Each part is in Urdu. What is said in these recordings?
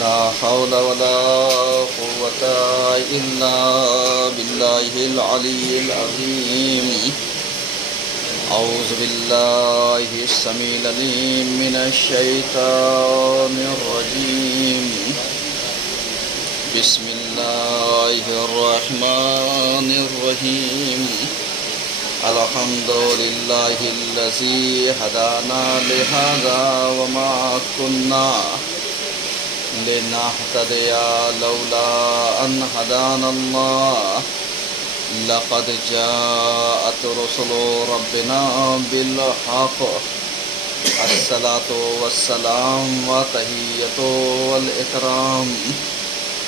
لا حول ولا قوة إلا بالله العلي العظيم. أعوذ بالله السميع العليم من الشيطان الرجيم. بسم الله الرحمن الرحيم. الحمد لله الذي هدانا لهذا وما كنا لنهتدي لولا أن هدانا الله. لقد جاءت رسل ربنا بالحق. الصلاة والسلام وتحية والإكرام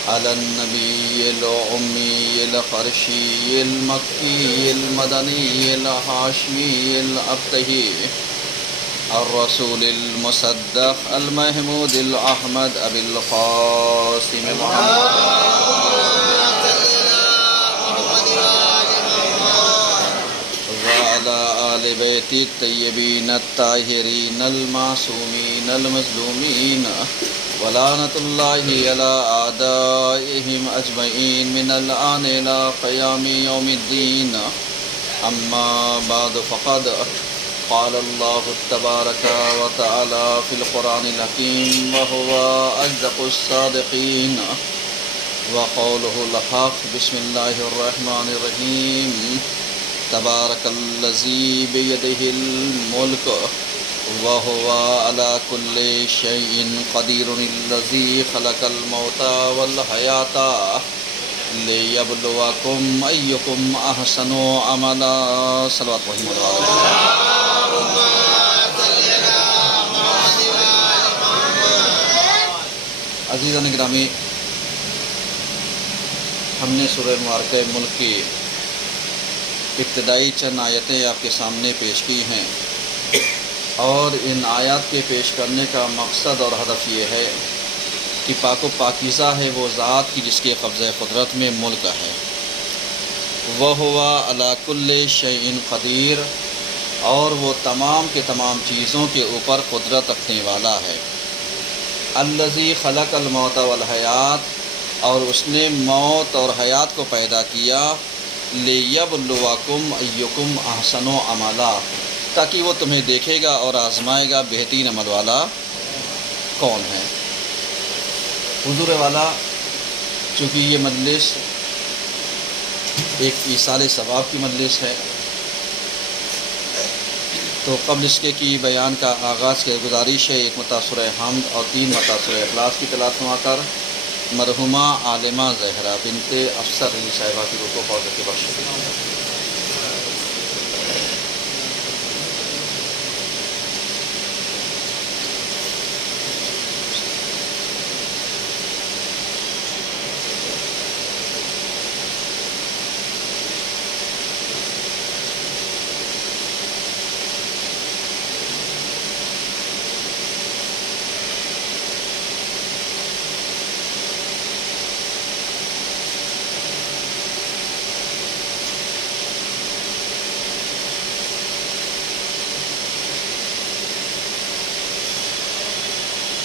على النبي الأمي القرشي المكي المدني الهاشمي الأبتهي الرسول المصدق المحمود الأحمد أبي القاسم محمد وعلى آل بيت الطيبين الطاهرين المعصومين المظلومين ولعنة الله على أعدائهم أجمعين من الآن إلى قيام يوم الدين. أما بعد فقد قال الله تبارك وتعالى في القرآن الحكيم وهو أصدق الصادقين وقوله الحق. بسم الله الرحمن الرحيم. تبارك الذي بيده الملك وهو على كل شيء قدير. الذي خلق الموت والحياة ليبلوكم أيكم أحسن عملا. صلوات الله. عزیزان گرامی، ہم نے سورہ مبارکہ ملک کی ابتدائی چند آیتیں آپ کے سامنے پیش کی ہیں، اور ان آیات کے پیش کرنے کا مقصد اور ہدف یہ ہے کہ پاک و پاکیزہ ہے وہ ذات کی جس کے قبضہ قدرت میں ملک ہے. وَهُوَ عَلَى كُلِّ شَيْءٍ قدیر، اور وہ تمام کے تمام چیزوں کے اوپر قدرت رکھنے والا ہے. الذی خلق الموت والحیات، اور اس نے موت اور حیات کو پیدا کیا. لیبلوکم ایکم احسن عملا، تاکہ وہ تمہیں دیکھے گا اور آزمائے گا بہترین عمل والا کون ہے. حضور والا، چونکہ یہ مجلس ایک ایصال ثواب کی مجلس ہے، تو قبل اس کے کی بیان کا آغاز کے گزارش ہے ایک متاثر حمد اور 3 متاثر اخلاص کی تلاوت فرما کر مرحومہ عالمہ زہرا بنت افسر علی صاحبہ کی روح کو فوت بخش.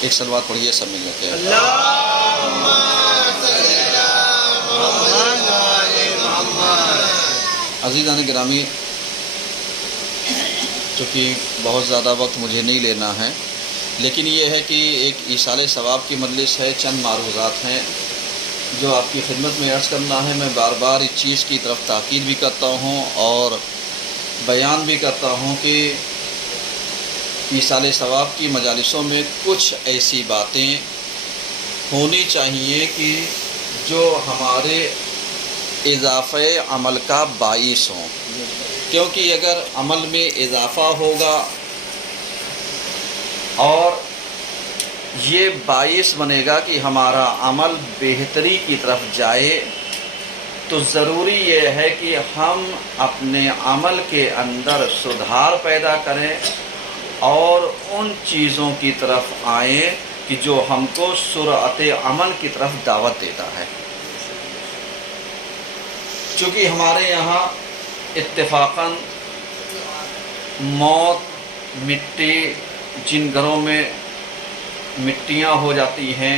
ایک صلوات پڑھیے سب مل کے. عزیزان گرامی، چونکہ بہت زیادہ وقت مجھے نہیں لینا ہے، لیکن یہ ہے کہ ایک ایصال ثواب کی مجلس ہے، چند معروضات ہیں جو آپ کی خدمت میں عرض کرنا ہے. میں بار بار اس چیز کی طرف تاکید بھی کرتا ہوں اور بیان بھی کرتا ہوں کہ ایصال ثواب کی مجالسوں میں کچھ ایسی باتیں ہونی چاہیے کہ جو ہمارے اضافہ عمل کا باعث ہوں، کیونکہ اگر عمل میں اضافہ ہوگا اور یہ باعث بنے گا کہ ہمارا عمل بہتری کی طرف جائے، تو ضروری یہ ہے کہ ہم اپنے عمل کے اندر سدھار پیدا کریں اور ان چیزوں کی طرف آئیں کہ جو ہم کو سرعت عمل کی طرف دعوت دیتا ہے. چونکہ ہمارے یہاں اتفاقاً موت، مٹی، جن گھروں میں مٹیاں ہو جاتی ہیں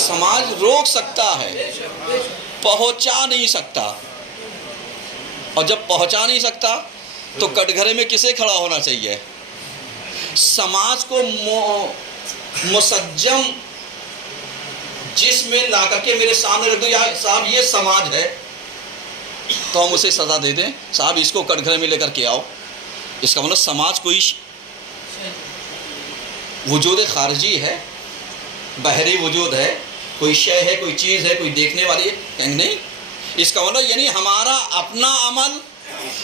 سماج روک سکتا ہے، پہنچا نہیں سکتا، اور جب پہنچا نہیں سکتا تو کٹگھرے میں کسے کھڑا ہونا چاہیے؟ سماج کو مسجم جس میں لا کر کے میرے سامنے رکھ دو، یا صاحب یہ سماج ہے، تو ہم اسے سزا دے دیں، صاحب اس کو کٹگھرے میں لے کر کے آؤ۔ اس کا مطلب سماج کوئی وجود خارجی ہے، بحری وجود ہے، کوئی شے ہے، کوئی چیز ہے، کوئی دیکھنے والی ہے، کہیں نہیں۔ اس کا مطلب یعنی ہمارا اپنا عمل،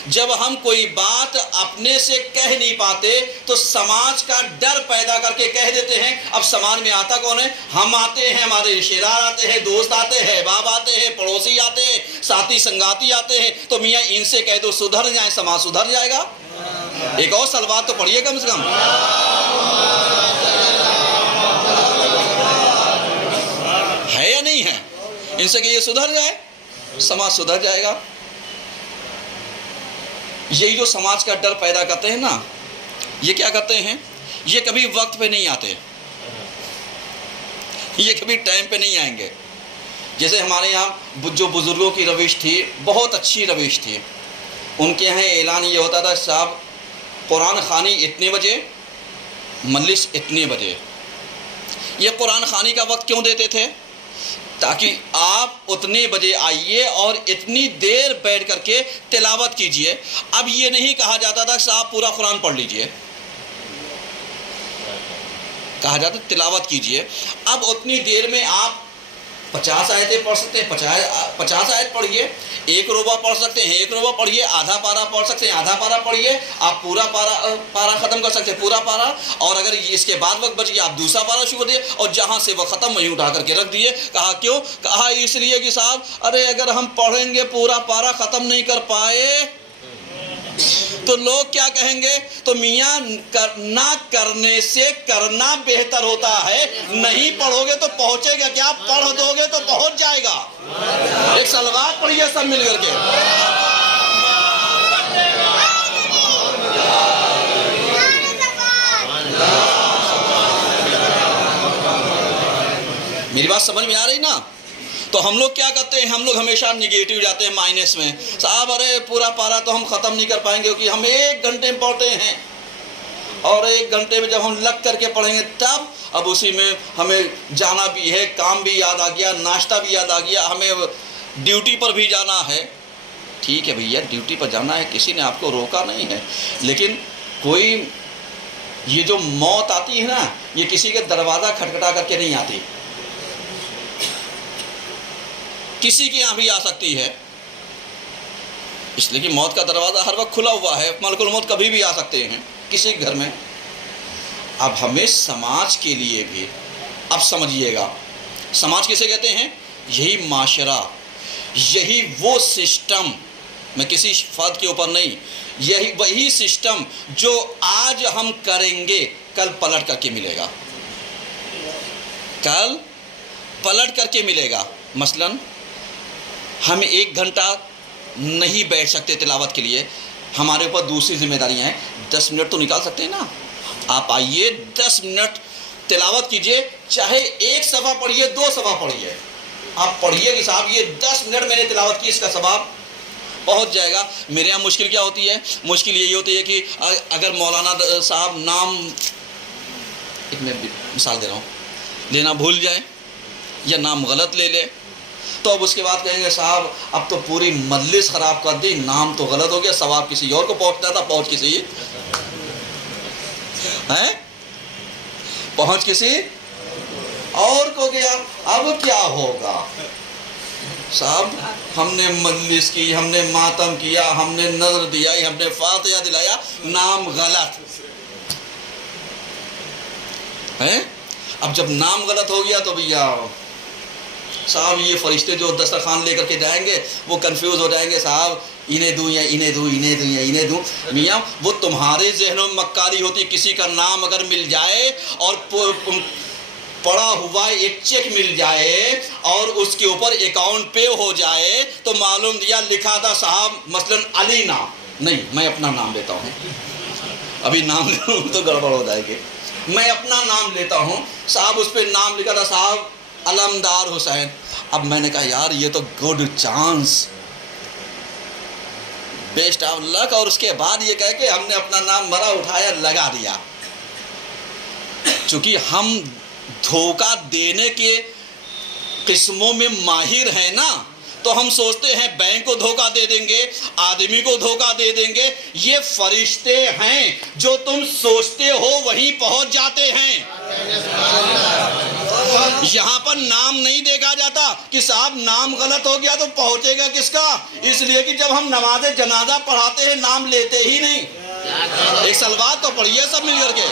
جب ہم کوئی بات اپنے سے کہہ نہیں پاتے تو سماج کا ڈر پیدا کر کے کہہ دیتے ہیں۔ اب سماج میں آتا کون ہے؟ ہم آتے ہیں، ہمارے رشتے دار آتے ہیں، دوست آتے ہیں، احباب آتے ہیں، پڑوسی آتے ہیں، ساتھی سنگاتی آتے ہیں، تو میاں ان سے کہہ دو سدھر جائیں، سماج سدھر جائے گا۔ ایک اور صلوات تو پڑھیے کم سے کم۔ ہے یا نہیں ہے؟ ان سے کہ یہ سدھر جائے، سماج سدھر جائے گا۔ یہی جو سماج کا ڈر پیدا کرتے ہیں نا، یہ کیا کرتے ہیں؟ یہ کبھی وقت پہ نہیں آتے، یہ کبھی ٹائم پہ نہیں آئیں گے۔ جیسے ہمارے یہاں جو بزرگوں کی روش تھی، بہت اچھی روش تھی، ان کے یہاں اعلان یہ ہوتا تھا، صاحب قرآن خوانی اتنے بجے، مجلس اتنے بجے۔ یہ قرآن خوانی کا وقت کیوں دیتے تھے؟ تاکہ آپ اتنے بجے آئیے اور اتنی دیر بیٹھ کر کے تلاوت کیجئے۔ اب یہ نہیں کہا جاتا تھا کہ آپ پورا قرآن پڑھ لیجئے، کہا جاتا تلاوت کیجئے۔ اب اتنی دیر میں آپ 50 آیتیں پڑھ سکتے ہیں، 50 آیت پڑھیے، ایک ربع پڑھ سکتے ہیں، ایک ربع پڑھیے، آدھا پارہ پڑھ سکتے ہیں، آدھا پارہ پڑھیے، آپ پورا پارہ ختم کر سکتے ہیں، پورا پارہ، اور اگر اس کے بعد وقت بچ گیا آپ دوسرا پارہ شروع کر دیے، اور جہاں سے وہ ختم وہیں اٹھا کر کے رکھ دیے۔ کہا کیوں؟ کہا اس لیے کہ صاحب ارے اگر ہم پڑھیں گے پورا پارہ ختم نہیں کر پائے تو لوگ کیا کہیں گے؟ تو میاں نہ کرنے سے کرنا بہتر ہوتا ہے۔ نہیں پڑھو گے تو پہنچے گا کیا؟ پڑھ دو گے تو پہنچ جائے گا۔ ایک صلوات پڑھیے سب مل کر کے۔ میری بات سمجھ میں آ رہی نا؟ تو ہم لوگ کیا کرتے ہیں؟ ہم لوگ ہمیشہ نگیٹو جاتے ہیں، مائنس میں۔ صاحب ارے پورا پارا تو ہم ختم نہیں کر پائیں گے کیونکہ ہم 1 گھنٹے میں پڑھتے ہیں، اور 1 گھنٹے میں جب ہم لگ کر کے پڑھیں گے تب اب اسی میں ہمیں جانا بھی ہے، کام بھی یاد آ گیا، ناشتہ بھی یاد آ گیا، ہمیں ڈیوٹی پر بھی جانا ہے۔ ٹھیک ہے بھیا، ڈیوٹی پر جانا ہے، کسی نے آپ کو روکا نہیں ہے، لیکن کوئی یہ جو موت آتی ہے نا، یہ کسی کے دروازہ کھٹکھٹا کر کے نہیں آتی، کسی کے یہاں بھی آ سکتی ہے، اس لیے کہ موت کا دروازہ ہر وقت کھلا ہوا ہے، ملک الموت کبھی بھی آ سکتے ہیں کسی گھر میں۔ اب ہمیں سماج کے لیے بھی، اب سمجھیے گا، سماج کسے کہتے ہیں؟ یہی معاشرہ، یہی وہ سسٹم، میں کسی فرد کے اوپر نہیں، یہی وہی سسٹم جو آج ہم کریں گے کل پلٹ کر کے ملے گا، کل پلٹ کر کے ملے گا۔ مثلاً ہم 1 گھنٹہ نہیں بیٹھ سکتے تلاوت کے لیے، ہمارے اوپر دوسری ذمہ داریاں ہیں، 10 منٹ تو نکال سکتے ہیں نا؟ آپ آئیے 10 منٹ تلاوت کیجئے، چاہے 1 صفحہ پڑھیے، 2 صفحہ پڑھیے، آپ پڑھیے کہ صاحب یہ 10 منٹ میں نے تلاوت کی، اس کا ثواب پہنچ جائے گا۔ میرے یہاں مشکل کیا ہوتی ہے؟ مشکل یہی ہوتی ہے کہ اگر مولانا صاحب نام، ایک میں مثال دے رہا ہوں، لینا بھول جائے یا نام غلط لے لے، تو اب اس کے بعد کہیں گے صاحب اب تو پوری مجلس خراب کر دی، نام تو غلط ہو گیا، ثواب کسی اور کو پہنچتا تھا، پہنچ کسی اور کو گیا۔ اب کیا ہوگا؟ صاحب ہم نے مجلس کی، ہم نے ماتم کیا، ہم نے نظر دیا، ہم نے فاتحہ دلایا، نام غلط ہے۔ اب جب نام غلط ہو گیا تو بھیا صاحب یہ فرشتے جو دسترخوان لے کر کے جائیں گے وہ کنفیوز ہو جائیں گے، صاحب انہیں دوں یا انہیں دوں، انہیں دوں یا انہیں دوں۔ میاں وہ تمہارے ذہنوں میں مکاری ہوتی، کسی کا نام اگر مل جائے اور پڑا ہوا ایک چیک مل جائے اور اس کے اوپر اکاؤنٹ پے ہو جائے تو معلوم دیا لکھا تھا صاحب مثلاً علی نام، نہیں میں اپنا نام لیتا ہوں، ابھی نام تو گڑبڑ ہو جائے گی، میں اپنا نام لیتا ہوں، صاحب اس پہ نام لکھا تھا صاحب علمدار حسین. اب میں نے کہا یار یہ تو گڈ چانس، بیسٹ آف لک. اور اس کے بعد یہ کہہ کہ ہم نے اپنا نام مرا اٹھایا لگا دیا. چونکہ ہم دھوکہ دینے کے قسموں میں ماہر ہیں نا، تو ہم سوچتے ہیں بینک کو دھوکہ دے دیں گے، آدمی کو دھوکہ دے دیں گے. یہ فرشتے ہیں جو تم سوچتے ہو وہیں پہنچ جاتے ہیں. یہاں پر نام نہیں دیکھا جاتا کہ صاحب نام غلط ہو گیا تو پہنچے گا کس کا. اس لیے کہ جب ہم نماز جنازہ پڑھاتے ہیں نام لیتے ہی نہیں. ایک صلوات تو پڑھیے سب مل کر کے.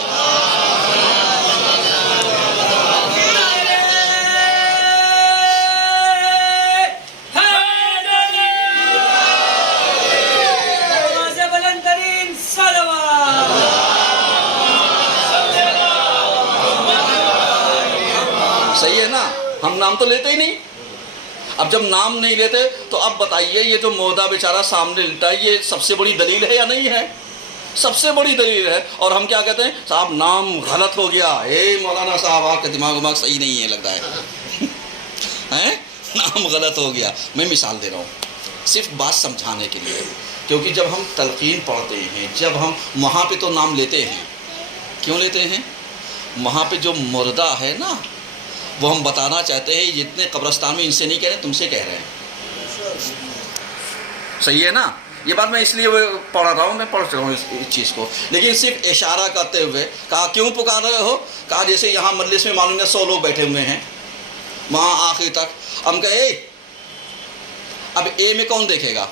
صحیح ہے نا، ہم نام تو لیتے ہی نہیں. اب جب نام نہیں لیتے تو اب بتائیے یہ جو مودہ بیچارہ سامنے لیٹا ہے یہ سب سے بڑی دلیل ہے یا نہیں ہے؟ سب سے بڑی دلیل ہے. اور ہم کیا کہتے ہیں؟ صاحب نام غلط ہو گیا. اے مولانا صاحب آپ کا دماغ صحیح نہیں ہے لگتا ہے نام غلط ہو گیا. میں مثال دے رہا ہوں صرف بات سمجھانے کے لیے، کیونکہ جب ہم تلقین پڑھتے ہیں، جب ہم وہاں پہ تو نام لیتے ہیں. کیوں لیتے ہیں؟ وہاں پہ جو مردہ ہے نا وہ ہم بتانا چاہتے ہیں جتنے قبرستان میں ان سے نہیں کہہ رہے تم سے کہہ رہے ہیں. صحیح ہے نا؟ یہ بات میں اس لیے پڑھ رہا ہوں، میں پڑھ رہا ہوں اس چیز کو، لیکن صرف اشارہ کرتے ہوئے. کہا کیوں پکار رہے ہو؟ کہا جیسے یہاں مجلس میں معلوم ہے 100 لوگ بیٹھے ہوئے ہیں وہاں آخر تک. ہم کہے اب اے میں کون دیکھے گا؟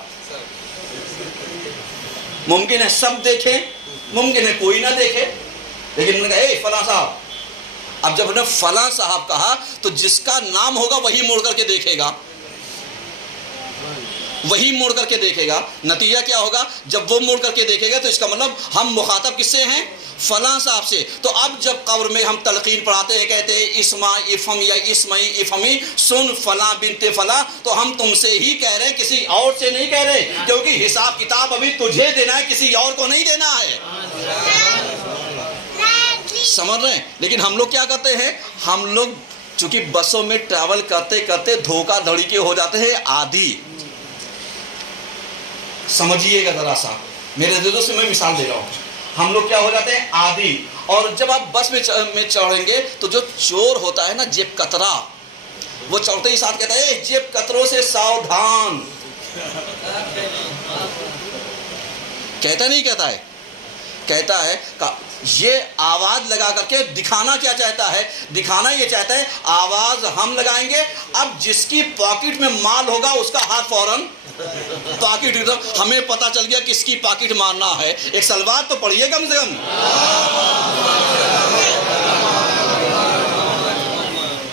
ممکن ہے سب دیکھیں، ممکن ہے کوئی نہ دیکھے. لیکن میں نے کہا اے فلاں صاحب. اب جب نے فلاں صاحب کہا تو جس کا نام ہوگا وہی موڑ کر کے دیکھے گا، وہی موڑ کر کے دیکھے گا. نتیجہ کیا ہوگا؟ جب وہ موڑ کر کے دیکھے گا تو اس کا مطلب ہم مخاطب کس سے ہیں؟ فلاں صاحب سے. تو اب جب قبر میں ہم تلقین پڑھاتے ہیں، کہتے ہیں اسما افہم یا اسمعی افہمی سن فلاں بنت فلاں، تو ہم تم سے ہی کہہ رہے ہیں، کسی اور سے نہیں کہہ رہے، کیونکہ حساب کتاب ابھی تجھے دینا ہے، کسی اور کو نہیں دینا ہے. سمجھ رہے ہیں؟ لیکن ہم لوگ کیا کرتے ہیں؟ ہم لوگ چونکہ بسوں میں ٹریول کرتے کرتے دھوکہ دھڑی کے ہو جاتے ہیں عادی. سمجھیے گا ذرا سا، میرے دلوں سے میں مثال دے رہا ہوں. ہم لوگ کیا ہو جاتے ہیں؟ عادی. اور جب آپ بس میں چڑھیں گے تو جو چور ہوتا ہے نا جیب کترا، وہ چڑھتے ہی ساتھ کہتا ہے جیب کتروں سے ساودھان. کہتا نہیں کہتا ہے؟ کہتا ہے. یہ آواز لگا کر کے دکھانا کیا چاہتا ہے؟ دکھانا یہ چاہتا ہے آواز ہم لگائیں گے، اب جس کی پاکٹ میں مال ہوگا اس کا ہاتھ فوراً پاکٹ. ہمیں پتا چل گیا کس کی پاکٹ مارنا ہے. ایک صلوات تو پڑھیے کم سے کم.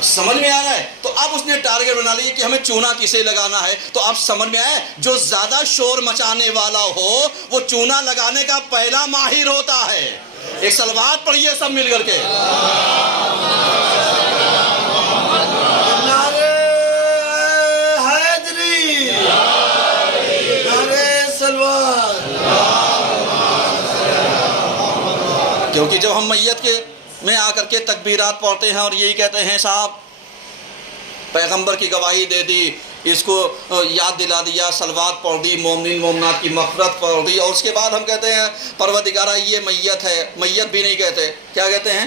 سمجھ میں آ رہا ہے؟ تو اب اس نے ٹارگٹ بنا لیا کہ ہمیں چونا کسے لگانا ہے. تو اب سمجھ میں آیا جو زیادہ شور مچانے والا ہو وہ چونا لگانے کا پہلا ماہر ہوتا ہے. ایک صلوات پڑھیے سب مل کر کے. نعرہ حیدری، نعرہ صلوات. کیونکہ جب ہم میت کے میں آ کر کے تکبیرات پڑھتے ہیں اور یہی کہتے ہیں صاحب پیغمبر کی گواہی دے دی، اس کو یاد دلا دیا، صلوات پڑھ دی، مومنین مومنات کی مغفرت پڑھ دی، اور اس کے بعد ہم کہتے ہیں پروردگارہ یہ میت ہے. میت بھی نہیں کہتے، کیا کہتے ہیں؟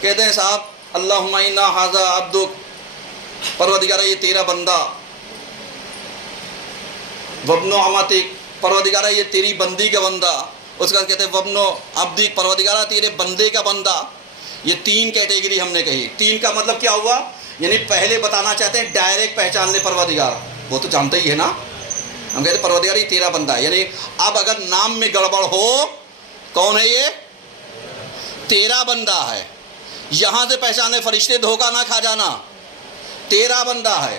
کہتے ہیں صاحب اللہم انا ھذا عبدک، پروردگارہ یہ تیرا بندہ، وابن امتک، پروردگارہ یہ تیری بندی کا بندہ. اس کا کہتے ہیں وابن عبدک، پروردگارہ تیرے بندے کا بندہ. یہ 3 کیٹیگری ہم نے کہی. 3 کا مطلب کیا ہوا؟ یعنی پہلے بتانا چاہتے ہیں ڈائریکٹ پہچان لے پروردگار، وہ تو جانتا ہی ہے نا. ہم کہتے ہیں پروردگار یہ تیرا بندہ ہے. یعنی اب اگر نام میں گڑبڑ ہو، کون ہے یہ؟ تیرا بندہ ہے. یہاں سے پہچانے فرشتے دھوکہ نہ کھا جانا، تیرا بندہ ہے.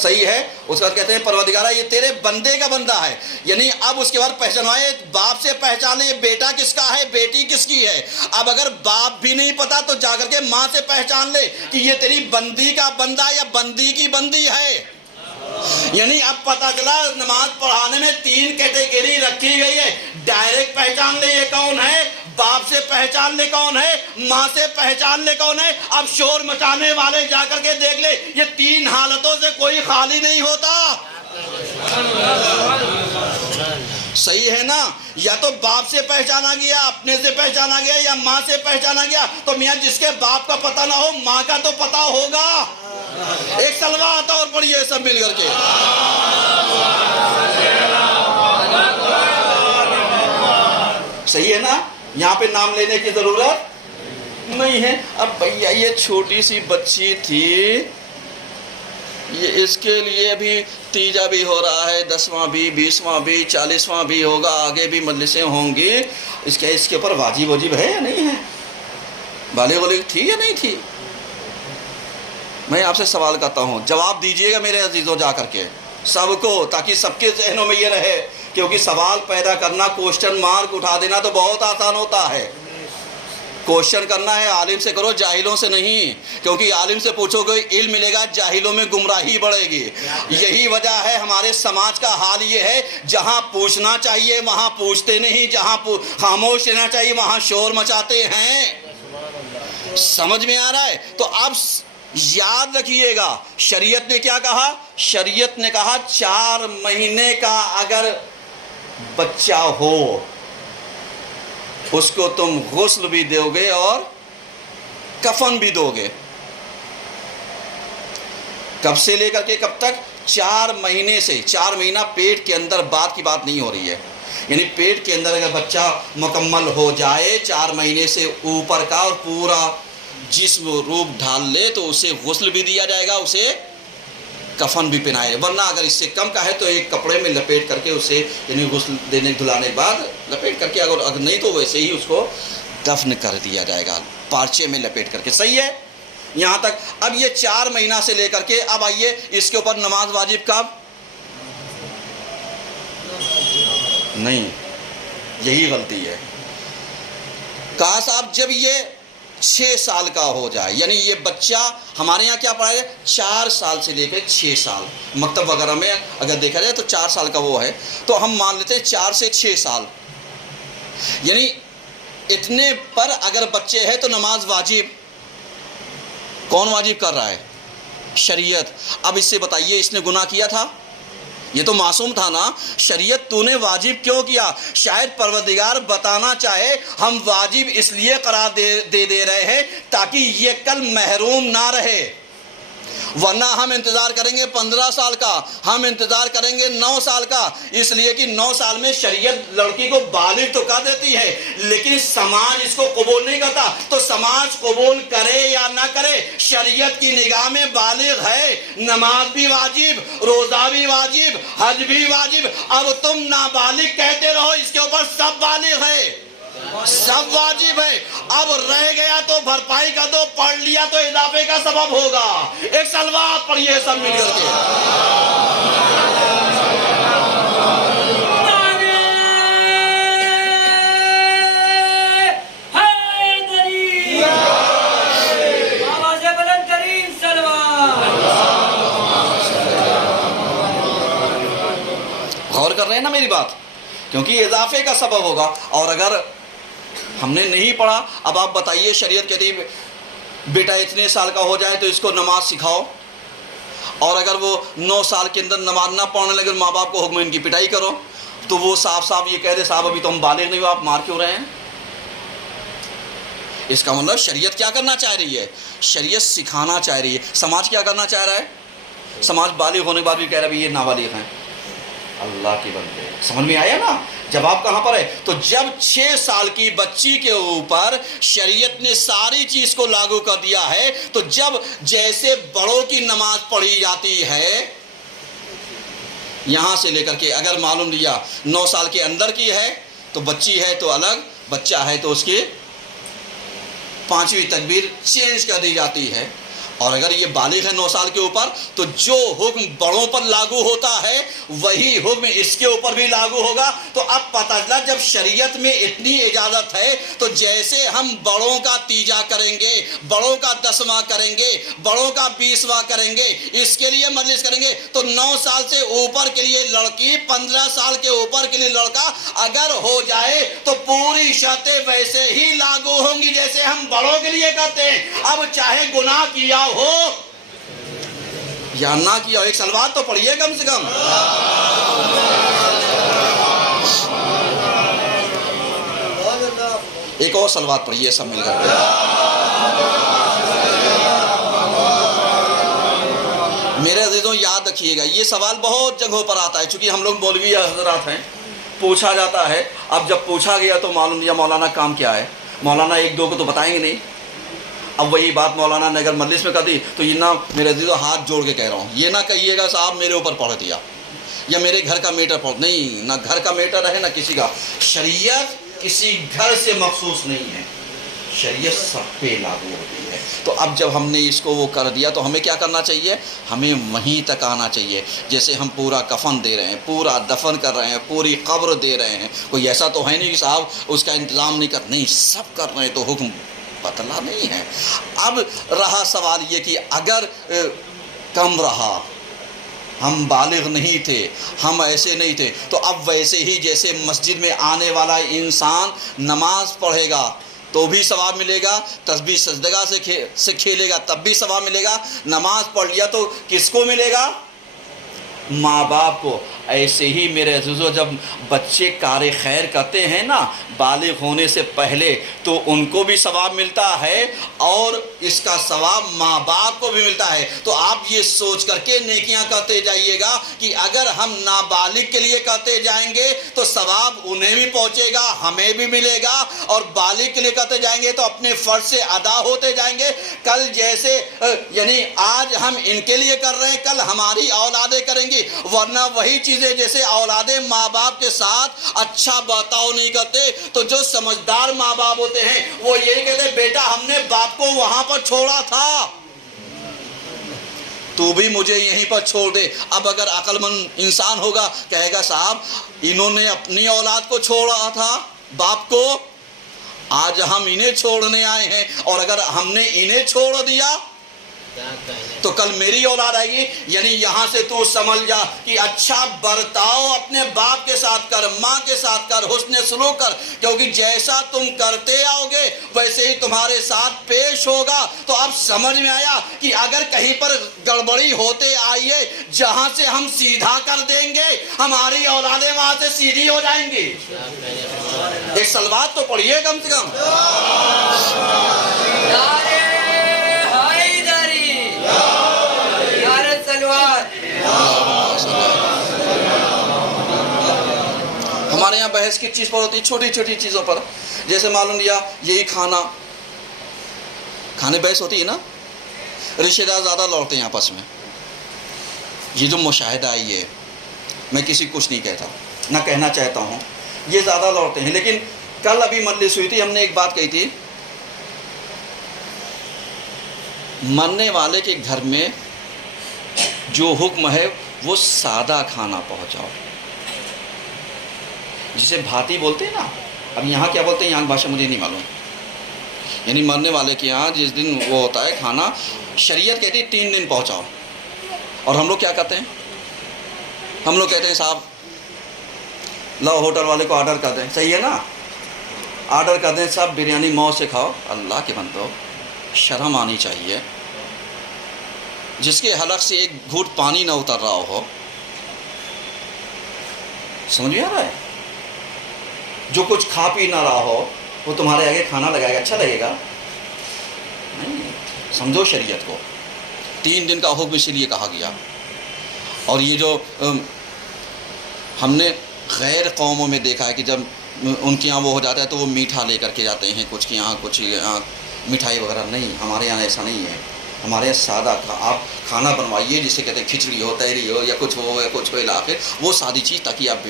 صحیح ہے. اس کے بعد کہتے ہیں پروردگارہ یہ تیرے بندے کا بندہ ہے. یعنی اب اس کے بعد پہچانوائے، باپ سے پہچانے بیٹا کس کا ہے، بیٹی کس کی ہے. اب اگر باپ بھی نہیں پتا تو جا کر کے ماں سے پہچان لے کہ یہ تیری بندی کا بندہ یا بندی کی بندی ہے. یعنی اب پتا چلا نماز پڑھانے میں 3 کیٹیگری رکھی گئی ہے. ڈائریکٹ پہچان لے یہ کون ہے، باپ سے پہچان لے کون ہے، ماں سے پہچان لے کون ہے۔ اب شور مچانے والے جا کر کے دیکھ لے، یہ تین حالتوں سے کوئی خالی نہیں ہوتا۔ صحیح ہے نا؟ یا تو باپ سے پہچانا گیا، اپنے سے پہچانا گیا، یا ماں سے پہچانا گیا۔ تو میاں جس کے باپ کا پتہ نہ ہو، ماں کا تو پتہ ہوگا۔ ایک سلوات اور پڑھیے سب مل کر کے۔ صحیح ہے نا؟ یہاں پہ نام لینے کی ضرورت نہیں ہے۔ اب بھیا یہ چھوٹی سی بچی تھی، یہ اس کے لیے بھی تیجا بھی ہو رہا ہے، 10واں بھی، 20واں بھی، 40واں بھی ہوگا، آگے بھی مجلسیں ہوں گی۔ اس کے اوپر واجب ہے یا نہیں ہے؟ بالغ تھی یا نہیں تھی؟ میں آپ سے سوال کرتا ہوں، جواب دیجئے گا میرے عزیزوں جا کر کے سب کو، تاکہ سب کے ذہنوں میں یہ رہے، کیونکہ سوال پیدا کرنا، کوشچن مارک اٹھا دینا تو بہت آسان ہوتا ہے۔ کوشچن کرنا ہے عالم سے کرو، جاہلوں سے نہیں، کیونکہ عالم سے پوچھو گے علم ملے گا، جاہلوں میں گمراہی بڑھے گی۔ یہی وجہ ہے ہمارے سماج کا حال یہ ہے، جہاں پوچھنا چاہیے وہاں پوچھتے نہیں، جہاں خاموش رہنا چاہیے وہاں شور مچاتے ہیں۔ سمجھ میں آ رہا ہے؟ تو اب یاد رکھیے گا شریعت نے کیا کہا؟ شریعت نے کہا 4 مہینے کا اگر بچہ ہو اس کو تم غسل بھی دو گے اور کفن بھی دو گے۔ کب سے لے کر کے کب تک؟ 4 مہینے سے۔ 4 مہینہ پیٹ کے اندر بعد کی بات نہیں ہو رہی ہے، یعنی پیٹ کے اندر اگر بچہ مکمل ہو جائے 4 مہینے سے اوپر کا اور پورا جسم روپ ڈھال لے تو اسے غسل بھی دیا جائے گا، اسے کفن بھی پہنائے، ورنہ اگر اس سے کم کا ہے تو ایک کپڑے میں لپیٹ کر کے اسے، یعنی غسل دینے دھلانے کے بعد لپیٹ کر کے، اگر نہیں تو ویسے ہی اس کو دفن کر دیا جائے گا پارچے میں لپیٹ کر کے۔ صحیح ہے یہاں تک؟ اب یہ 4 مہینہ سے لے کر کے اب آئیے اس کے اوپر نماز واجب کب؟ نہیں، یہی غلطی ہے۔ کہا صاحب جب یہ 6 سال کا ہو جائے، یعنی یہ بچہ ہمارے یہاں کیا پڑھا ہے 4 سال سے لے کے 6 سال، مکتب وغیرہ میں اگر دیکھا جائے تو 4 سال کا وہ ہے، تو ہم مان لیتے ہیں 4 سے 6 سال، یعنی اتنے پر اگر بچے ہیں تو نماز واجب۔ کون واجب کر رہا ہے؟ شریعت۔ اب اس سے بتائیے اس نے گناہ کیا تھا؟ یہ تو معصوم تھا نا۔ شریعت تو نے واجب کیوں کیا؟ شاید پروردگار بتانا چاہے ہم واجب اس لیے قرار دے رہے ہیں تاکہ یہ کل محروم نہ رہے، ورنہ ہم انتظار کریں گے 15 سال کا، ہم انتظار کریں گے 9 سال کا، اس لیے کہ 9 سال میں شریعت لڑکی کو بالغ تو کر دیتی ہے لیکن سماج اس کو قبول نہیں کرتا۔ تو سماج قبول کرے یا نہ کرے، شریعت کی نگاہ میں بالغ ہے، نماز بھی واجب، روزہ بھی واجب، حج بھی واجب۔ اب تم نابالغ کہتے رہو، اس کے اوپر سب بالغ ہے، سب واجب ہے۔ اب رہ گیا تو بھرپائی کا دو، پڑھ لیا تو اضافے کا سبب ہوگا۔ ایک سلوات پڑھیے سب مل کر کے۔ غور کر رہے ہیں نا میری بات؟ کیونکہ اضافے کا سبب ہوگا۔ اور اگر ہم نے نہیں پڑھا، اب آپ بتائیے شریعت کہتی ہے بیٹا اتنے سال کا ہو جائے تو اس کو نماز سکھاؤ، اور اگر وہ 9 سال کے اندر نماز نہ پڑھنے لگے ماں باپ کو حکم ان کی پٹائی کرو، تو وہ صاف یہ کہہ دے صاحب ابھی تو ہم بالغ نہیں ہو، آپ مار کیوں رہے ہیں؟ اس کا مطلب شریعت کیا کرنا چاہ رہی ہے؟ شریعت سکھانا چاہ رہی ہے۔ سماج کیا کرنا چاہ رہا ہے؟ سماج بالغ ہونے کے بعد بھی کہہ رہا ہے یہ نابالغ ہیں۔ اللہ کی بندے، سمجھ میں آیا نا جواب کہاں پر ہے؟ تو جب 6 سال کی بچی کے اوپر شریعت نے ساری چیز کو لاگو کر دیا ہے، تو جب جیسے بڑوں کی نماز پڑھی جاتی ہے یہاں سے لے کر کے، اگر معلوم لیا 9 سال کے اندر کی ہے تو بچی ہے تو الگ، بچہ ہے تو اس کی 5ویں تکبیر چینج کر دی جاتی ہے۔ اور اگر یہ بالغ ہے 9 سال کے اوپر تو جو حکم بڑوں پر لاگو ہوتا ہے وہی حکم اس کے اوپر بھی لاگو ہوگا۔ تو اب پتہ چلا جب شریعت میں اتنی اجازت ہے تو جیسے ہم بڑوں کا تیجا کریں گے، بڑوں کا 10واں کریں گے، بڑوں کا 20واں کریں گے، اس کے لیے مجلس کریں گے، تو 9 سال سے اوپر کے لیے لڑکی، 15 سال کے اوپر کے لیے لڑکا اگر ہو جائے تو پوری شرطیں ویسے ہی لاگو ہوں گی جیسے ہم بڑوں کے لیے کرتے ہیں۔ اب چاہے گناہ کیا ہو یا نہ کیا ہو، ایک صلوات تو پڑھیے کم سے کم۔ ایک اور صلوات پڑھیے سب مل کر کے۔ میرے عزیزوں یاد رکھیے گا، یہ سوال بہت جگہوں پر آتا ہے، چونکہ ہم لوگ مولوی حضرات ہیں، پوچھا جاتا ہے۔ اب جب پوچھا گیا تو معلوم یا مولانا کام کیا ہے، مولانا 1-2 کو تو بتائیں گے نہیں۔ اب وہی بات مولانا نے اگر مجلس میں کہا دی تو یہ نہ، میرے عزیزوں ہاتھ جوڑ کے کہہ رہا ہوں، یہ نہ کہیے گا صاحب میرے اوپر پڑھ دیا یا میرے گھر کا میٹر پڑھ، نہیں، نہ گھر کا میٹر ہے نہ کسی کا۔ شریعت کسی گھر سے مخصوص نہیں ہے، شریعت سب پہ لاگو ہوتی ہے۔ تو اب جب ہم نے اس کو وہ کر دیا تو ہمیں کیا کرنا چاہیے؟ ہمیں وہیں تک آنا چاہیے۔ جیسے ہم پورا کفن دے رہے ہیں، پورا دفن کر رہے ہیں، پوری قبر دے رہے ہیں، کوئی ایسا تو ہے نہیں کہ صاحب اس کا انتظام نہیں کر، نہیں، سب کر رہے ہیں، تو حکم پتلا نہیں ہے۔ اب رہا سوال یہ کہ اگر کم رہا، ہم بالغ نہیں تھے، ہم ایسے نہیں تھے، تو اب ویسے ہی جیسے مسجد میں آنے والا انسان نماز پڑھے گا تو بھی ثواب ملے گا، تسبیح سجدگاہ سے کھیلے گا تب بھی ثواب ملے گا، نماز پڑھ لیا تو کس کو ملے گا؟ ماں باپ کو۔ ایسے ہی میرے عزیزو جب بچے کار خیر کرتے ہیں نا بالغ ہونے سے پہلے تو ان کو بھی ثواب ملتا ہے اور اس کا ثواب ماں باپ کو بھی ملتا ہے۔ تو آپ یہ سوچ کر کے نیکیاں کرتے جائیے گا کہ اگر ہم نابالغ کے لیے کرتے جائیں گے تو ثواب انہیں بھی پہنچے گا، ہمیں بھی ملے گا، اور بالغ کے لیے کرتے جائیں گے تو اپنے فرض سے ادا ہوتے جائیں گے۔ کل جیسے یعنی آج ہم ان کے لیے کر رہے ہیں، کل ہماری اولادیں کریں گی، ورنہ وہی چیزیں جیسے اولادیں ماں باپ کے ساتھ اچھا برتاؤ نہیں کرتے تو جو سمجھدار ماں باپ ہوتے ہیں وہ یہی کہتے ہیں بیٹا ہم نے باپ کو وہاں پر چھوڑا تھا، تو بھی مجھے یہیں پر چھوڑ دے۔ اب اگر عقل مند انسان ہوگا کہے گا صاحب انہوں نے اپنی اولاد کو چھوڑا تھا باپ کو، آج ہم انہیں چھوڑنے آئے ہیں، اور اگر ہم نے انہیں چھوڑ دیا تو کل میری اولاد آئے گی۔ یعنی یہاں سے تو سمجھ جا کہ اچھا برتاؤ اپنے باپ کے ساتھ کر، ماں کے ساتھ کر، حسن سلوک کر، کیونکہ جیسا تم کرتے آؤ گے ویسے ہی تمہارے ساتھ پیش ہوگا۔ تو اب سمجھ میں آیا کہ اگر کہیں پر گڑبڑی ہوتے آئیے، جہاں سے ہم سیدھا کر دیں گے ہماری اولادیں وہاں سے سیدھی ہو جائیں گی۔ ایک صلوات تو پڑھیے کم سے کم۔ ہمارے یہاں بحث کس چیز پر ہوتی ہے؟ چھوٹی چھوٹی چیزوں پر، جیسے معلوم لیا یہی کھانے بحث ہوتی ہے نا، رشتہ دار زیادہ لڑتے ہیں آپس میں، یہ جو مشاہدہ ہے یہ میں کسی کچھ نہیں کہتا، نہ کہنا چاہتا ہوں، یہ زیادہ لڑتے ہیں۔ لیکن کل ابھی مجلس ہوئی تھی، ہم نے ایک بات کہی تھی، مرنے والے کے گھر میں جو حکم ہے وہ سادہ کھانا پہنچاؤ، جسے بھاتی بولتے ہیں نا، اب یہاں کیا بولتے ہیں یہاں کی بھاشا مجھے نہیں معلوم، یعنی مرنے والے کے یہاں جس دن وہ ہوتا ہے کھانا، شریعت کہتی ہے 3 دن پہنچاؤ، اور ہم لوگ کیا کرتے ہیں؟ ہم لوگ کہتے ہیں صاحب لو ہوٹل والے کو آرڈر کر دیں، صحیح ہے نا، آرڈر کر دیں صاحب بریانی موت سے کھاؤ۔ اللہ کے بندو شرم آنی چاہیے، جس کے حلق سے ایک گھونٹ پانی نہ اتر رہا ہو، سمجھ میں آ رہا ہے؟ جو کچھ کھا پی نہ رہا ہو وہ تمہارے آگے کھانا لگائے گا، اچھا لگے گا؟ نہیں، سمجھو شریعت کو۔ 3 دن کا حکم اسی لیے کہا گیا۔ اور یہ جو ہم نے غیر قوموں میں دیکھا ہے کہ جب ان کے یہاں وہ ہو جاتا ہے تو وہ میٹھا لے کر کے جاتے ہیں، کچھ کے یہاں کچھ مٹھائی وغیرہ، نہیں، ہمارے یہاں ایسا نہیں ہے۔ ہمارے یہاں سادہ آپ کھانا بنوائیے، جسے کہتے ہیں کھچڑی ہو، تہری ہو، یا کچھ ہو یا کچھ ہو علاقے، وہ سادی چیز، تاکہ آپ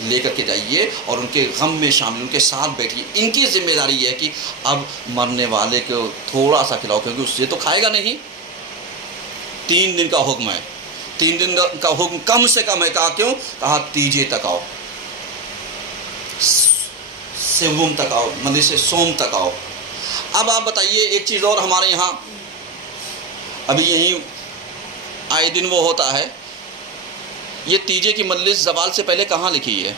لے کر کے جائیے اور ان کے غم میں شامل، ان کے ساتھ بیٹھیے. ان کی ذمہ داری یہ ہے کہ اب مرنے والے کو تھوڑا سا کھلاؤ، کیونکہ اس سے تو کھائے گا نہیں. 3 دن کا حکم ہے، 3 دن کا حکم کم سے کم ہے. کہا کیوں؟ کہا تیجے تک آؤ، سوم تک آؤ، مجلس سوم تک آؤ. اب آپ بتائیے ایک چیز اور، ہمارے یہاں ابھی یہیں آئے دن وہ ہوتا ہے، یہ تیجے کی مجلس زوال سے پہلے کہاں لکھی ہے؟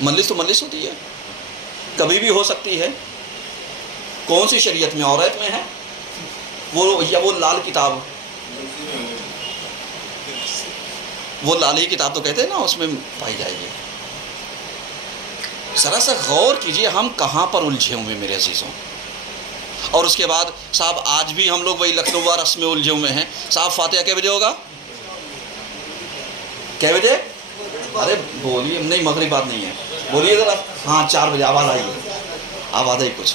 مجلس تو مجلس ہوتی ہے، کبھی بھی ہو سکتی ہے. کون سی شریعت میں؟ عورت میں ہے وہ، یا وہ لال کتاب، وہ لالی کتاب تو کہتے ہیں نا، اس میں پائی جائے گی. ذرا سا غور کیجئے ہم کہاں پر الجھے ہوئے میرے عزیزوں. اور اس کے بعد صاحب آج بھی ہم لوگ وہی لکھنؤ رسم میں الجھے ہوئے ہیں. صاحب فاتحہ کئے بجے ہوگا؟ کئے بجے؟ ارے بولیے، نہیں مغرب بات نہیں ہے، بولیے ذرا. ہاں 4 بجے. آواز آئی ہے، آواز آئی کچھ.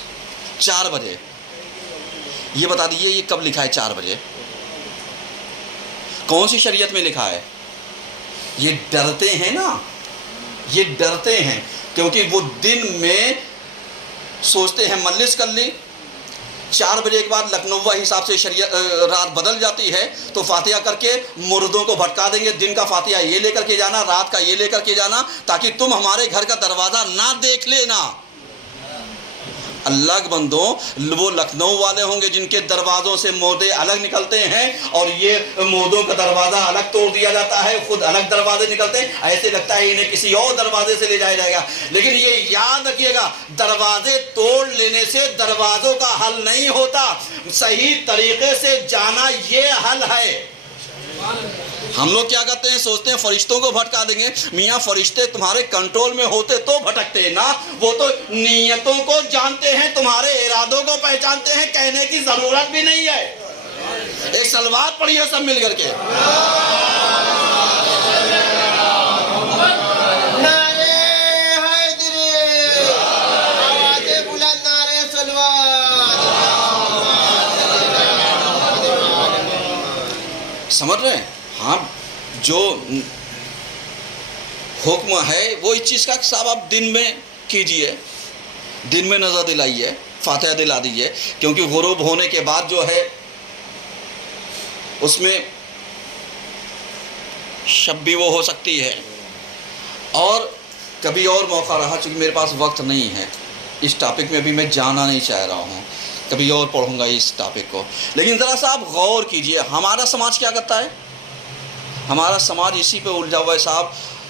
4 بجے. یہ بتا دیجیے یہ کب لکھا ہے 4 بجے؟ کون سی شریعت میں لکھا ہے؟ یہ ڈرتے ہیں نا، یہ ڈرتے ہیں کیونکہ وہ دن میں سوچتے ہیں مجلس کر لی، 4 بجے کے بعد لکھنؤ حساب سے شریعت رات بدل جاتی ہے تو فاتحہ کر کے مردوں کو بھٹکا دیں گے. دن کا فاتحہ یہ لے کر کے جانا، رات کا یہ لے کر کے جانا، تاکہ تم ہمارے گھر کا دروازہ نہ دیکھ لینا. اللہ کے بندوں، وہ لکھنؤ والے ہوں گے جن کے دروازوں سے مودے الگ نکلتے ہیں اور یہ مودوں کا دروازہ الگ توڑ دیا جاتا ہے، خود الگ دروازے نکلتے ہیں، ایسے لگتا ہے انہیں کسی اور دروازے سے لے جایا جائے گا. لیکن یہ یاد رکھیے گا، دروازے توڑ لینے سے دروازوں کا حل نہیں ہوتا، صحیح طریقے سے جانا یہ حل ہے. ہم لوگ کیا کرتے ہیں؟ سوچتے ہیں فرشتوں کو بھٹکا دیں گے. میاں فرشتے تمہارے کنٹرول میں ہوتے تو بھٹکتے نا، وہ تو نیتوں کو جانتے ہیں، تمہارے ارادوں کو پہچانتے ہیں، کہنے کی ضرورت بھی نہیں ہے. ایک صلوات پڑھیے سب مل کر کے. سمجھ رہے ہیں؟ ہاں جو حکم ہے وہ اس چیز کا صاحب آپ دن میں کیجئے، دن میں نظر دلائیے، فاتحہ دلا دیجئے، کیونکہ غروب ہونے کے بعد جو ہے اس میں شب بھی وہ ہو سکتی ہے. اور کبھی اور موقع رہا، چونکہ میرے پاس وقت نہیں ہے اس ٹاپک میں، ابھی میں جانا نہیں چاہ رہا ہوں، کبھی اور پڑھوں گا اس ٹاپک کو. لیکن ذرا سا آپ غور کیجئے ہمارا سماج کیا کرتا ہے. ہمارا سماج اسی پہ الجھا ہوا ہے صاحب.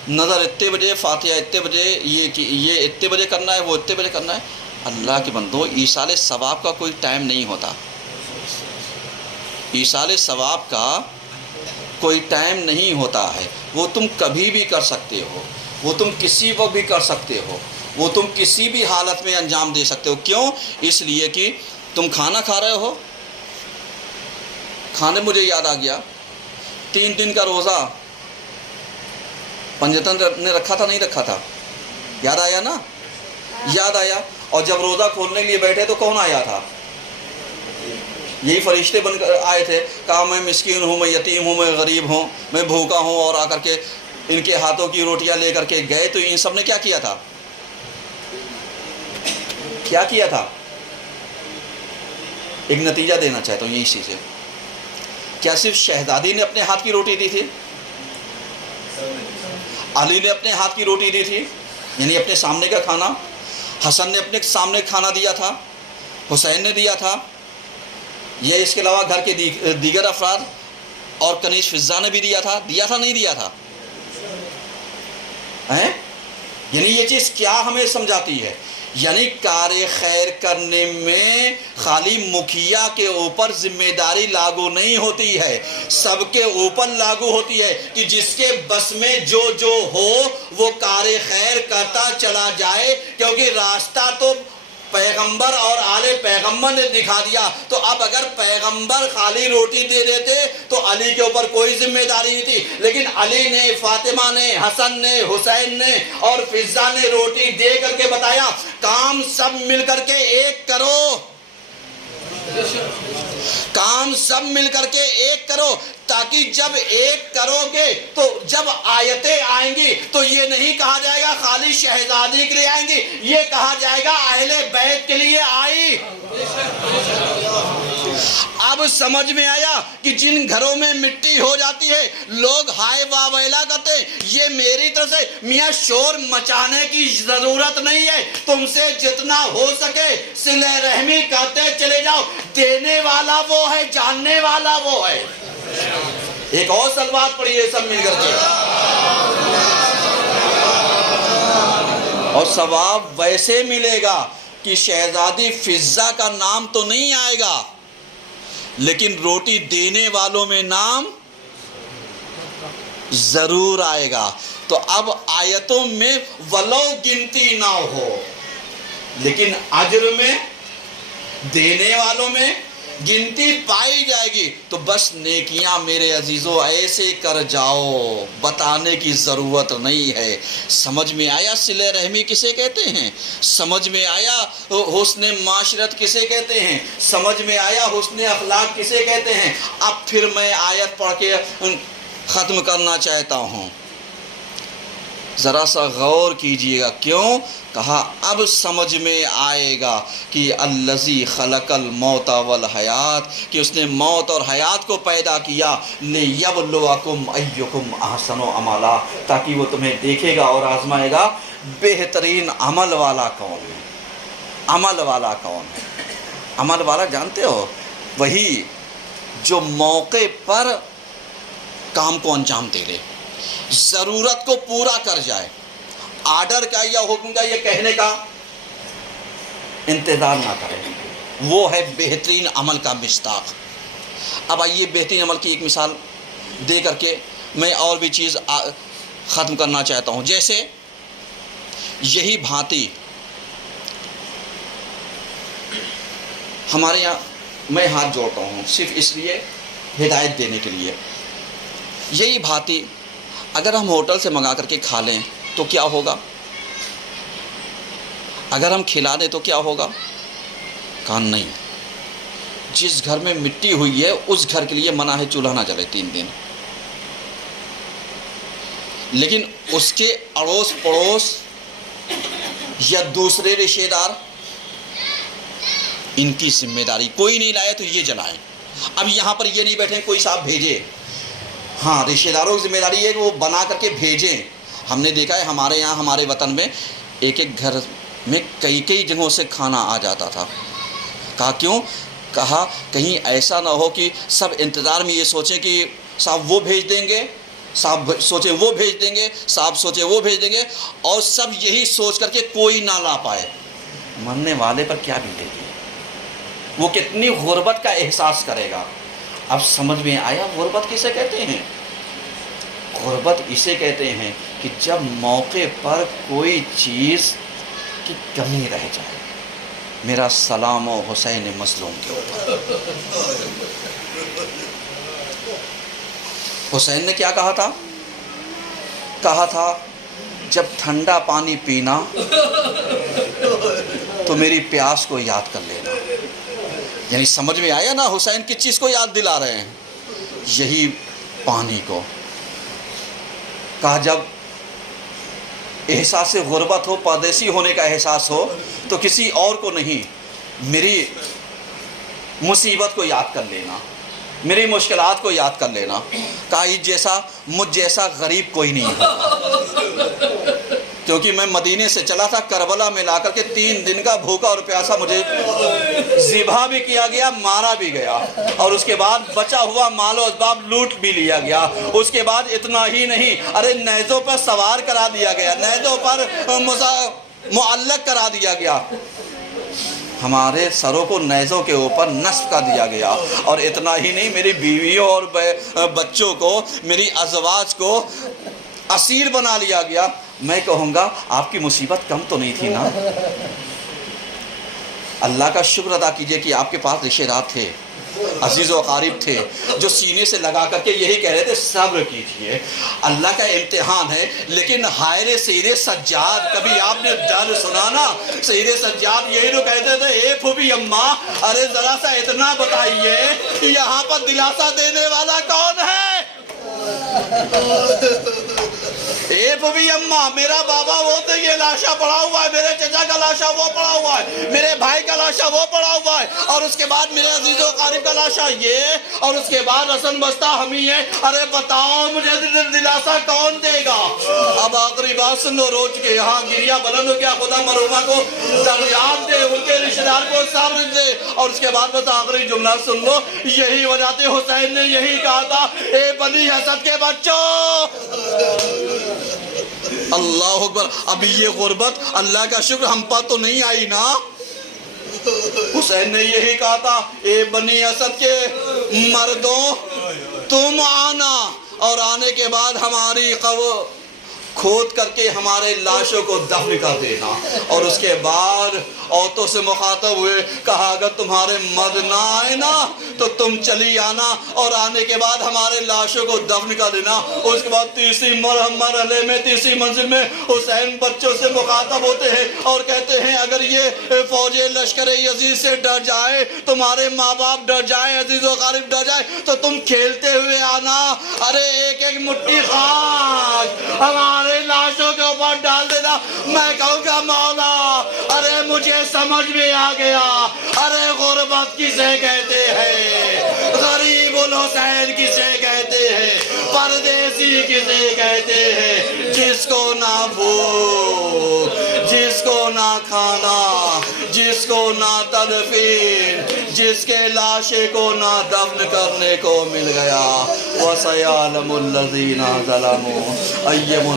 نظر اتنے بجے، فاتحہ اتنے بجے، یہ اتنے بجے کرنا ہے، وہ اتنے بجے کرنا ہے. اللہ کے بندو، ایصال ثواب کا کوئی ٹائم نہیں ہوتا. ایصال ثواب کا کوئی ٹائم نہیں ہوتا ہے. وہ تم کبھی بھی کر سکتے ہو، وہ تم کسی وقت بھی کر سکتے ہو، وہ تم کسی بھی حالت میں انجام دے سکتے ہو. کیوں؟ اس لیے کہ تم کھانا کھا رہے ہو. کھانے مجھے یاد آ گیا، 3 دن کا روزہ پنجتن نے رکھا تھا نہیں رکھا تھا؟ یاد آیا نا؟ یاد آیا. اور جب روزہ کھولنے کے لیے بیٹھے تو کون آیا تھا؟ یہی فرشتے بن کر آئے تھے. کہا میں مسکین ہوں، میں یتیم ہوں، میں غریب ہوں، میں بھوکا ہوں. اور آ کر کے ان کے ہاتھوں کی روٹیاں لے کر کے گئے. تو ان سب نے کیا کیا تھا؟ کیا کیا تھا؟ ایک نتیجہ دینا چاہتا ہوں یہی چیز ہے. کیا صرف شہزادی نے اپنے ہاتھ کی روٹی دی تھی؟ علی نے اپنے ہاتھ کی روٹی دی تھی، یعنی اپنے سامنے کا کھانا. حسن نے اپنے سامنے کھانا دیا تھا، حسین نے دیا تھا. یہ اس کے علاوہ گھر کے دیگر افراد اور کنیز فضہ نے بھی دیا تھا نہیں دیا تھا؟ یعنی یہ چیز کیا ہمیں سمجھاتی ہے؟ یعنی کار خیر کرنے میں خالی مکھیا کے اوپر ذمہ داری لاگو نہیں ہوتی ہے، سب کے اوپر لاگو ہوتی ہے کہ جس کے بس میں جو ہو وہ کار خیر کرتا چلا جائے. کیونکہ راستہ تو پیغمبر اور آل پیغمبر نے دکھا دیا. تو اب اگر پیغمبر خالی روٹی دے دیتے تو علی کے اوپر کوئی ذمہ داری نہیں تھی. لیکن علی نے، فاطمہ نے، حسن نے، حسین نے اور فضہ نے روٹی دے کر کے بتایا کام سب مل کر کے ایک کرو. کام سب مل کر کے ایک کرو، تاکہ جب ایک کرو گے تو جب آیتیں آئیں گی تو یہ نہیں کہا جائے گا خالی شہزادی کے لیے آئیں گی، یہ کہا جائے گا اہل بیت کے لیے آئی۔ اب سمجھ میں آیا کہ جن گھروں میں مٹی ہو جاتی ہے لوگ ہائے واویلا کرتے ہیں، یہ میری طرف سے میاں شور مچانے کی ضرورت نہیں ہے، تم سے جتنا ہو سکے صلہ رحمی کرتے چلے جاؤ، دینے والا وہ ہے، جاننے والا وہ ہے۔ ایک اور صلوات پڑھیے سب مل کر کے، اور ثواب ویسے ملے گا کہ شہزادی فضہ کا نام تو نہیں آئے گا، لیکن روٹی دینے والوں میں نام ضرور آئے گا۔ تو اب آیتوں میں ولو گنتی نہ ہو، لیکن اجر میں، دینے والوں میں گنتی پائی جائے گی۔ تو بس نیکیاں میرے عزیزو ایسے کر جاؤ، بتانے کی ضرورت نہیں ہے۔ سمجھ میں آیا صلہ رحمی کسے کہتے ہیں؟ سمجھ میں آیا حسن معاشرت کسے کہتے ہیں؟ سمجھ میں آیا حسن اخلاق کسے کہتے ہیں؟ اب پھر میں آیت پڑھ کے ختم کرنا چاہتا ہوں، ذرا سا غور کیجئے گا۔ کیوں کہا؟ اب سمجھ میں آئے گا کہ الذی خلق الموت والحیات، کہ اس نے موت اور حیات کو پیدا کیا لیبلوکم ایکم احسن عملا، تاکہ وہ تمہیں دیکھے گا اور آزمائے گا بہترین عمل والا کون ہے۔ عمل والا کون ہے؟ عمل والا جانتے ہو؟ وہی جو موقع پر کام کو انجام دے لے، ضرورت کو پورا کر جائے، آرڈر کا یا حکم کا، یہ کہنے کا انتظار نہ کرے، وہ ہے بہترین عمل کا مصداق۔ اب آئیے بہترین عمل کی ایک مثال دے کر کے میں اور بھی چیز ختم کرنا چاہتا ہوں۔ جیسے یہی بھانتی ہمارے یہاں، میں ہاتھ جوڑتا ہوں صرف اس لیے ہدایت دینے کے لیے، یہی بھانتی اگر ہم ہوٹل سے منگا کر کے کھا لیں تو کیا ہوگا؟ اگر ہم کھلا دیں تو کیا ہوگا؟ کہا نہیں، جس گھر میں مٹی ہوئی ہے اس گھر کے لیے منع ہے چولہا نہ جلے 3 دن، لیکن اس کے اڑوس پڑوس یا دوسرے رشتہ دار، ان کی ذمہ داری، کوئی نہیں لایا تو یہ جلائیں۔ اب یہاں پر یہ نہیں بیٹھے کوئی صاحب بھیجے، ہاں رشتہ داروں کی ذمہ داری ہے کہ وہ بنا کر کے بھیجیں۔ ہم نے دیکھا ہے ہمارے یہاں، ہمارے وطن میں ایک ایک گھر میں کئی جگہوں سے کھانا آ جاتا تھا۔ کہا کیوں؟ کہا کہیں ایسا نہ ہو کہ سب انتظار میں یہ سوچیں کہ صاحب وہ بھیج دیں گے، صاحب سوچیں وہ بھیج دیں گے، صاحب سوچیں وہ بھیج دیں گے، اور سب یہی سوچ کر کے کوئی نہ لا پائے، مرنے والے پر کیا بیتے گی، وہ کتنی غربت کا احساس کرے گا۔ اب سمجھ میں آیا غربت کسے کہتے ہیں؟ غربت اسے کہتے ہیں کہ جب موقع پر کوئی چیز کی کمی رہ جائے۔ میرا سلام و حسین مظلوم کے اوپر۔ حسین نے کیا کہا تھا؟ کہا تھا جب ٹھنڈا پانی پینا تو میری پیاس کو یاد کر لینا۔ یعنی سمجھ میں آیا نا حسین کس چیز کو یاد دلا رہے ہیں؟ یہی پانی کو۔ کہا جب احساس غربت ہو، پردیسی ہونے کا احساس ہو، تو کسی اور کو نہیں، میری مصیبت کو یاد کر لینا، میری مشکلات کو یاد کر لینا۔ کہا مجھ جیسا غریب کوئی نہیں ہوگا، کیونکہ میں مدینے سے چلا تھا، کربلا میں لا کر کے 3 دن کا بھوکا اور پیاسا مجھے ذبح بھی کیا گیا، مارا بھی گیا، اور اس کے بعد بچا ہوا مال و اسباب لوٹ بھی لیا گیا۔ اس کے بعد اتنا ہی نہیں، ارے نیزوں پر سوار کرا دیا گیا، نیزوں پر معلق کرا دیا گیا، ہمارے سروں کو نیزوں کے اوپر نصب کر دیا گیا، اور اتنا ہی نہیں، میری بیویوں اور بچوں کو، میری ازواج کو اسیر بنا لیا گیا۔ میں کہوں گا آپ کی مصیبت کم تو نہیں تھی نا؟ اللہ کا شکر ادا کیجئے کہ آپ کے پاس رشتہ دار تھے، عزیز و اقارب تھے جو سینے سے لگا کر کے یہی کہہ رہے تھے صبر کیجئے، اللہ کا امتحان ہے۔ لیکن حائر سید سجاد، کبھی آپ نے ڈر سنا نا؟ سید سجاد یہی تو کہتے تھے، اے پھوپھی اماں، ارے ذرا سا اتنا بتائیے کہ یہاں پر دلاسا دینے والا کون ہے؟ اے پھوپھی اماں، میرا بابا وہ تو یہ لاشا پڑا ہوا ہے، میرے چچا کا لاشا وہ پڑا ہوا ہے، میرے بھائی کا لاشا وہ پڑا ہوا ہے، اور اس کے بعد میرے عزیز و اقارب کا لاشا یہ، اور اس کے بعد حسن بستہ ہم ہی ہے۔ ارے بتاؤ مجھے دلاسا کون دے گا؟ اب آخری بات سن لو، روج کے یہاں گریا بلند ہو گیا، خدا مرحومہ کو دریاب دے، ان کے رشتہ دار کو صبر دے۔ اور اس کے بعد بس آخری جملہ سن لو، یہی وجہ تھی حسین نے یہی کہا تھا، اے بنی حسد کے بچوں، اللہ اکبر۔ ابھی یہ غربت اللہ کا شکر ہم پر تو نہیں آئی نا؟ حسین نے یہی کہا تھا، اے بنی اسد کے مردوں تم آنا، اور آنے کے بعد ہماری قبر کھود کر کے ہمارے لاشوں کو دفن کر دینا۔ اور اس کے بعد عورتوں سے مخاطب ہوئے، کہا اگر تمہارے مرد نہ آئے نا تو تم چلی آنا، اور آنے کے بعد ہمارے لاشوں کو دفن کر دینا۔ اس کے بعد تیسری مرحلے میں، تیسری منزل میں حسین بچوں سے مخاطب ہوتے ہیں اور کہتے ہیں اگر یہ فوج لشکر یزید سے ڈر جائے، تمہارے ماں باپ ڈر جائے، عزیز و اقارب ڈر جائے، تو تم کھیلتے ہوئے آنا، ارے ایک ایک مٹھی خاک ہمارے لاشوں کے اوپر ڈال دینا۔ میں کہوں گا مولا، ارے مجھے سمجھ میں آ گیا، ارے غربت کسے کہتے ہیں، غریب الحسین کسے کہتے ہیں، پردیسی کسے کہتے ہیں، جس کو نہ بھوک، جس کو نہ کھانا، جس کو نہ تدفین، جس کے لاشے کو نہ دفن کرنے کو مل گیا۔ وَسَيَعْلَمُ الَّذِينَ ظَلَمُوا أَيَّ